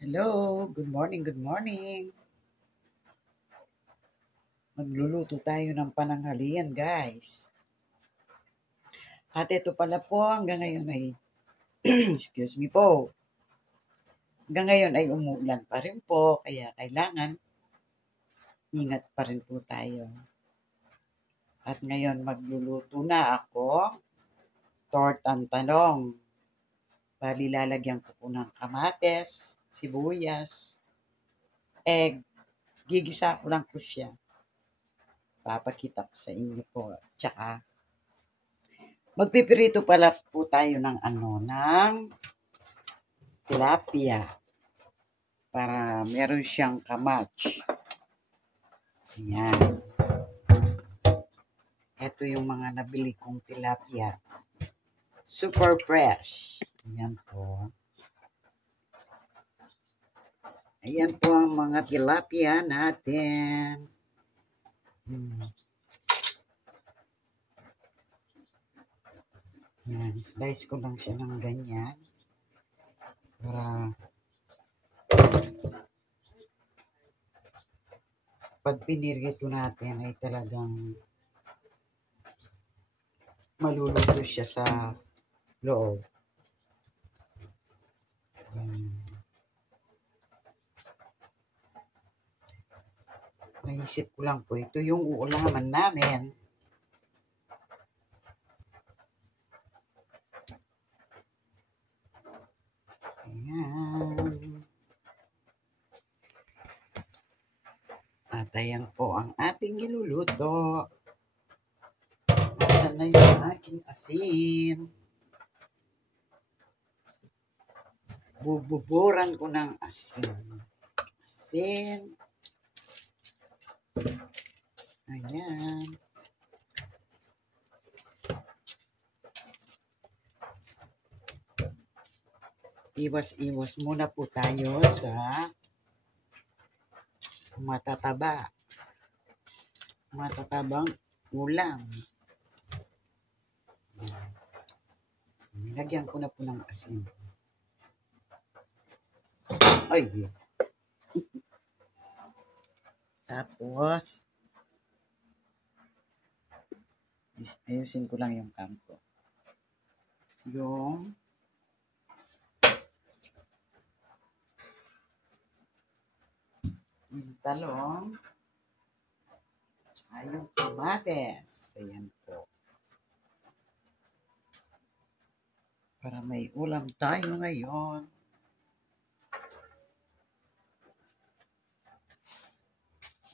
Hello, good morning, good morning. Magluluto tayo ng pananghalian, guys. At ito pala po, hanggang ngayon ay, excuse me po, hanggang ngayon ay umuulan pa rin po, kaya kailangan ingat pa rin po tayo. At ngayon magluluto na ako, tortang talong. Bali, lalagyan ko po ng kamates, sibuyas, egg, gigisa ko lang po siya. Papakita ko sa inyo po. Tsaka, magpipirito pala po tayo ng tilapia para meron siyang kamach. Ayan. Ito yung mga nabili kong tilapia. Super fresh. Ayan po. Ayan po ang mga tilapia natin. Ayan, slice ko lang siya ng ganyan. Para pag pinirito natin ay talagang maluluto siya sa loob. Naisip ko lang po, ito yung uulaman namin. Ayan. At ayan po ang ating iluluto. Nasaan na yung aking asin? Bububuran ko ng asin. Asin. Ayan. Iwas-iwas muna po tayo sa matatabang ulam. Nilagyan ko na po ng asin. Ay, tapos, ayusin ko lang yung kampo. Yung talong, at yung kamates. Ayan po. Para may ulam tayo ngayon.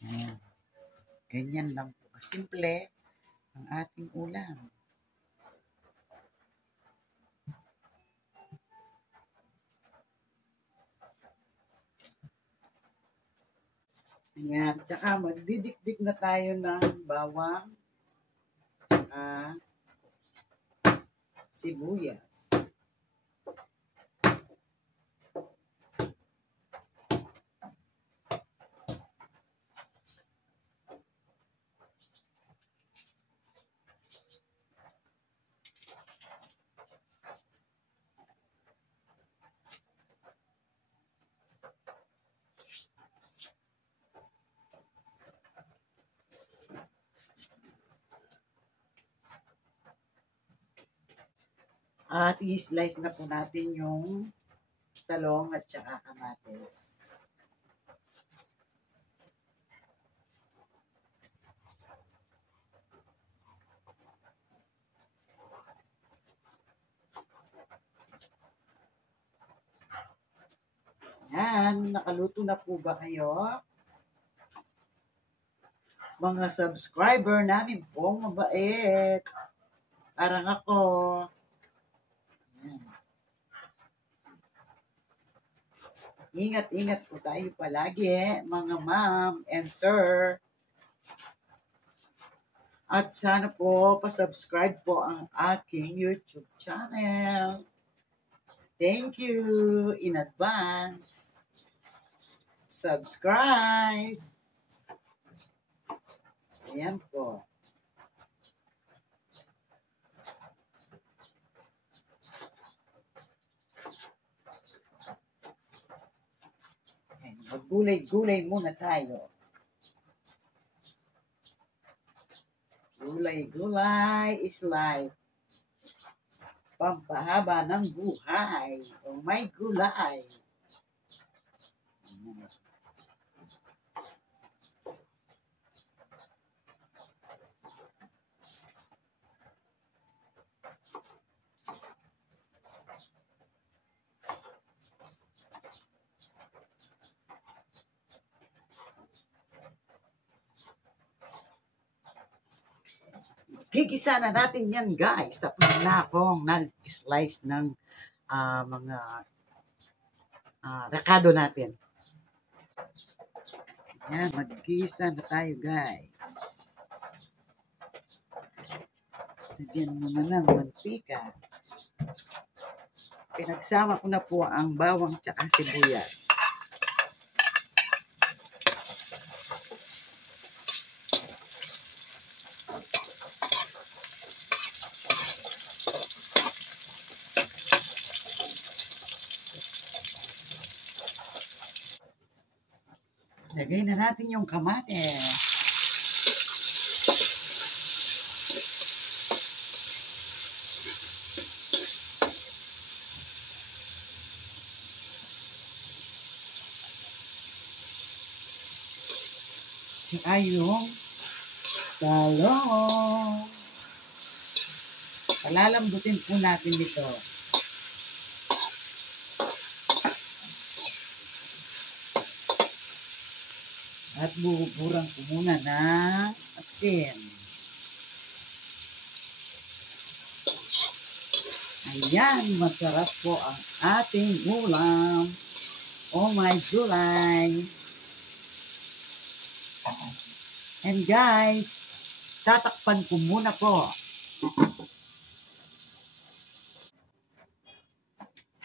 Ayan. Ganyan lang po kasimple ang ating ulam. Ayan. Tsaka magdidikdik na tayo ng bawang tsaka sibuyas. At i-slice na po natin yung talong at saka kamates. Yan, nakaluto na po ba kayo? Mga subscriber namin pong mabait. Parang ako. Yan. Ingat-ingat po tayo palagi, mga ma'am and sir. At sana po, pasubscribe po ang aking YouTube channel. Thank you in advance. Subscribe. Ayan po. Gulay-gulay muna tayo. Gulay-gulay is life. Pampahaba ng buhay. Oh my gulay. Gigisa na natin yan, guys. Tapos na akong nag-slice ng mga rakado natin. Yan, mag-gisa na tayo, guys. Lagyan mo na ng mantika. Pinagsama ko na po ang bawang tsaka sibuyas. Lagay na natin yung kamatis. Tsaka yung talong. Palalambutin po natin dito. At buburan ko muna ng asin. Ayan, masarap po ang ating ulam. Oh my gulay. And guys, tatakpan ko muna po.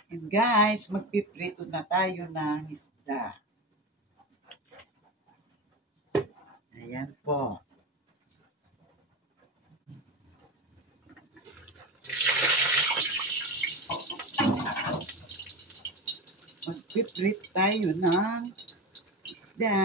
And guys, magpiprito na tayo ng isda. Ayan po. Magpiprito tayo ng isda.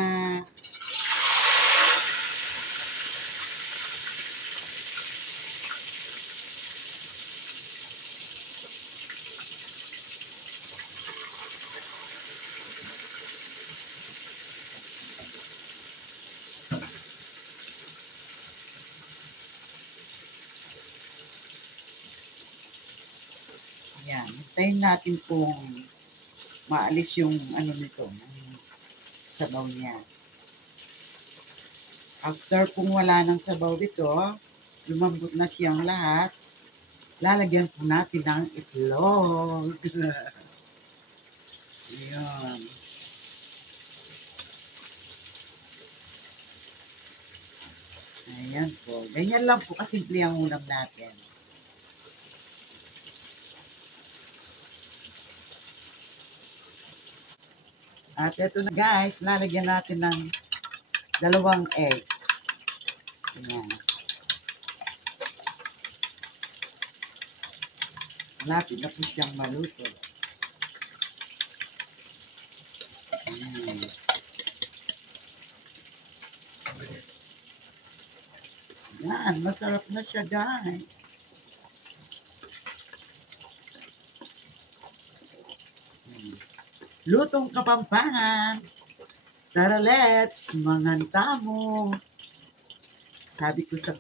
Ayan, hintayin natin kung maalis yung ano nito, sabaw niya. After kung wala ng sabaw dito, lumambot na siyang lahat, lalagyan po natin ng itlog. Ayan. Ayan po. Ganyan lang po kasimple ang ulam natin. At ito na guys, lalagyan natin ng 2 egg. Ayan. Malapit na po siyang maluto. Ayan. Ayan, masarap na siya guys. Lutong Kapampangan. Tara, let's manganta mo. Sabi ko sa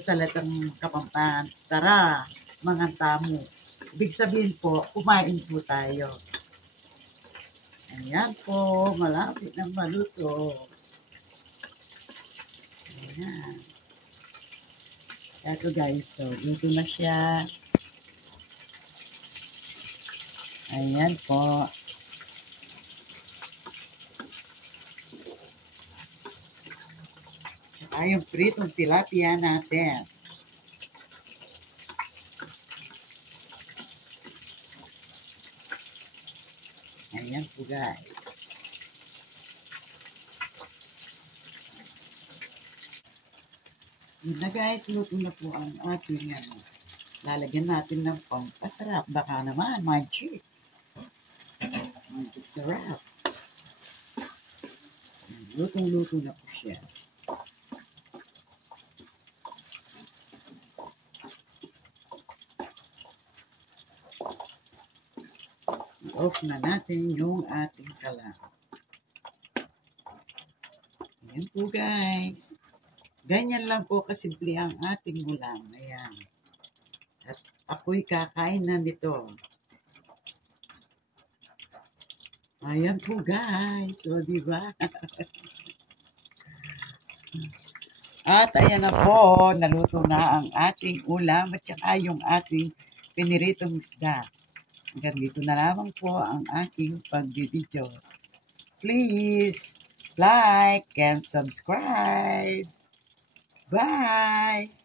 salitang Kapampangan, tara, manganta mo. Ibig sabihin po, kumain po tayo. Ayan po, malapit na maluto. Ayan. Ito guys, so luto na siya. Ayan po. Tsaka yung pritong tilapia natin. Ayan po guys. Yun na guys, luto na po ang ating lalagyan natin ng pampasarap. Baka naman, magic. Ang sarap. Lutong-luto na po siya. I-off na natin yung ating kalan. Ayan po guys. Ganyan lang po kasimple ang ating ulam. Ayan. At ako'y kakain na nito. Ayan po guys. O diba? At ayan na po. Naluto na ang ating ulam at saka yung ating piniritong isda. Hanggang dito na lamang po ang aking pag-video. Please like and subscribe. Bye!